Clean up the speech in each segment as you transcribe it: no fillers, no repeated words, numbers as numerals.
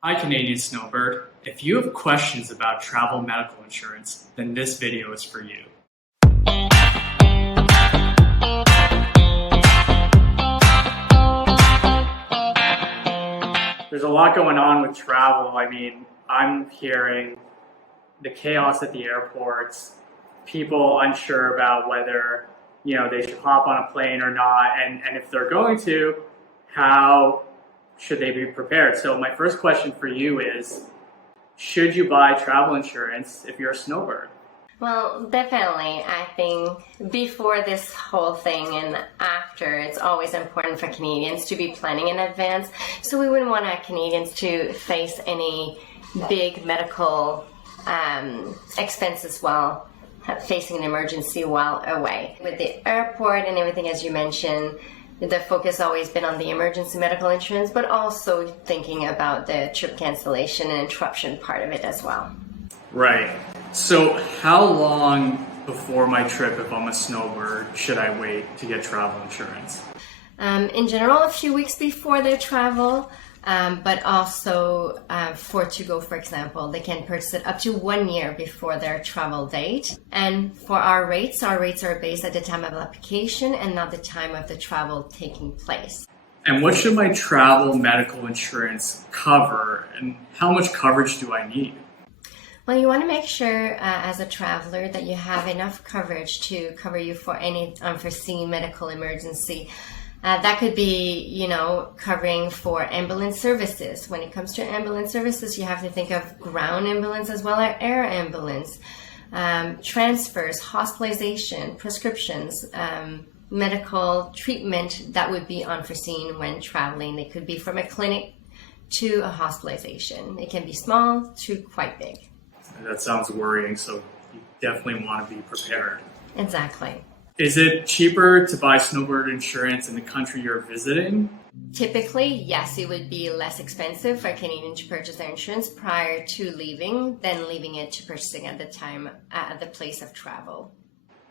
Hi Canadian Snowbird. If you have questions about travel medical insurance, then this video is for you. There's a lot going on with travel. I mean, I'm hearing the chaos at the airports, people unsure about whether, they should hop on a plane or not, and if they're going to, how should they be prepared? So my first question for you is, should you buy travel insurance if you're a snowbird? Well, definitely. I think before this whole thing and after, it's always important for Canadians to be planning in advance. So we wouldn't want our Canadians to face any big medical expenses while facing an emergency while away. With the airport and everything, as you mentioned, the focus always been on the emergency medical insurance, but also thinking about the trip cancellation and interruption part of it as well. Right. So how long before my trip, if I'm a snowbird, should I wait to get travel insurance? In general, a few weeks before their travel, but also for TuGo, for example, they can purchase it up to 1 year before their travel date. And for our rates are based at the time of application and not the time of the travel taking place. And what should my travel medical insurance cover, and how much coverage do I need? Well, you want to make sure as a traveler that you have enough coverage to cover you for any unforeseen medical emergency. That could be, covering for ambulance services. When it comes to ambulance services, you have to think of ground ambulance as well as air ambulance, transfers, hospitalization, prescriptions, medical treatment that would be unforeseen when traveling. It could be from a clinic to a hospitalization. It can be small to quite big. That sounds worrying, so you definitely want to be prepared. Exactly. Is it cheaper to buy snowbird insurance in the country you're visiting? Typically, yes, it would be less expensive for a Canadian to purchase their insurance prior to leaving than leaving it to purchasing at the time at the place of travel.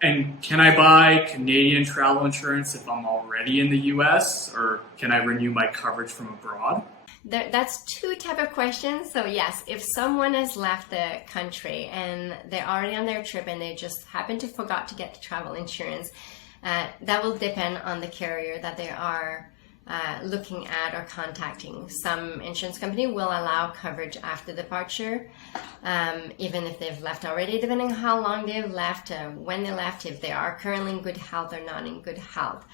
And can I buy Canadian travel insurance if I'm already in the US, or can I renew my coverage from abroad? That's two type of questions. So yes, if someone has left the country and they're already on their trip and they just happen to forgot to get the travel insurance, that will depend on the carrier that they are looking at or contacting. Some insurance company will allow coverage after departure, even if they've left already, depending on how long they've left, when they left, if they are currently in good health or not in good health.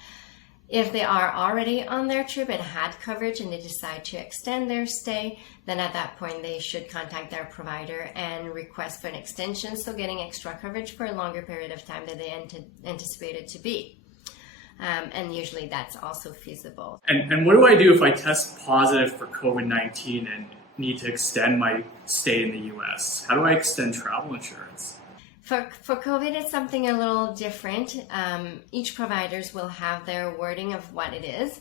If they are already on their trip and had coverage and they decide to extend their stay, then at that point they should contact their provider and request for an extension, so getting extra coverage for a longer period of time than they anticipated to be. And usually that's also feasible. And what do I do if I test positive for COVID-19 and need to extend my stay in the US? How do I extend travel insurance? For COVID, it's something a little different. Each providers will have their wording of what it is.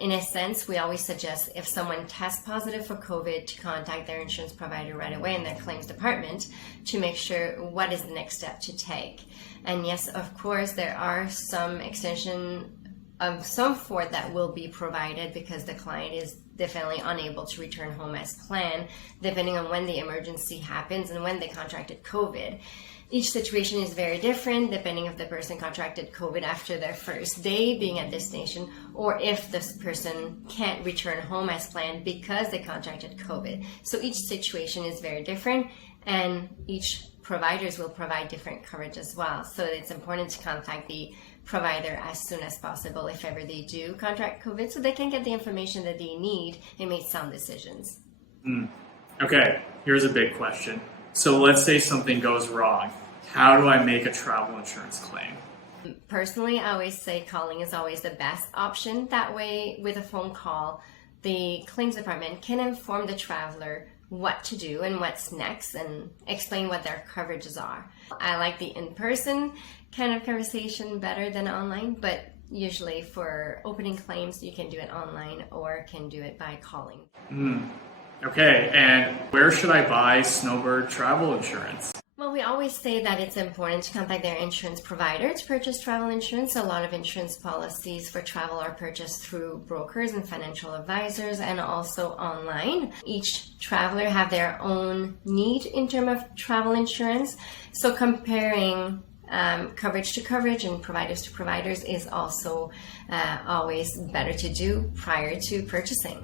In a sense, we always suggest if someone tests positive for COVID to contact their insurance provider right away in their claims department to make sure what is the next step to take. And yes, of course, there are some extension of some sort that will be provided because the client is definitely unable to return home as planned, depending on when the emergency happens and when they contracted COVID. Each situation is very different depending if the person contracted COVID after their first day being at destination, or if this person can't return home as planned because they contracted COVID. So each situation is very different, and each providers will provide different coverage as well. So it's important to contact the provider as soon as possible if ever they do contract COVID, so they can get the information that they need and make sound decisions. Okay, here's a big question. So let's say something goes wrong. How do I make a travel insurance claim? Personally, I always say calling is always the best option. That way, with a phone call, the claims department can inform the traveler what to do and what's next and explain what their coverages are. I like the in-person kind of conversation better than online, but usually for opening claims, you can do it online or can do it by calling. Okay, and where should I buy Snowbird travel insurance? Well, we always say that it's important to contact their insurance provider to purchase travel insurance. A lot of insurance policies for travel are purchased through brokers and financial advisors and also online. Each traveler have their own need in terms of travel insurance. So comparing coverage to coverage and providers to providers is also always better to do prior to purchasing.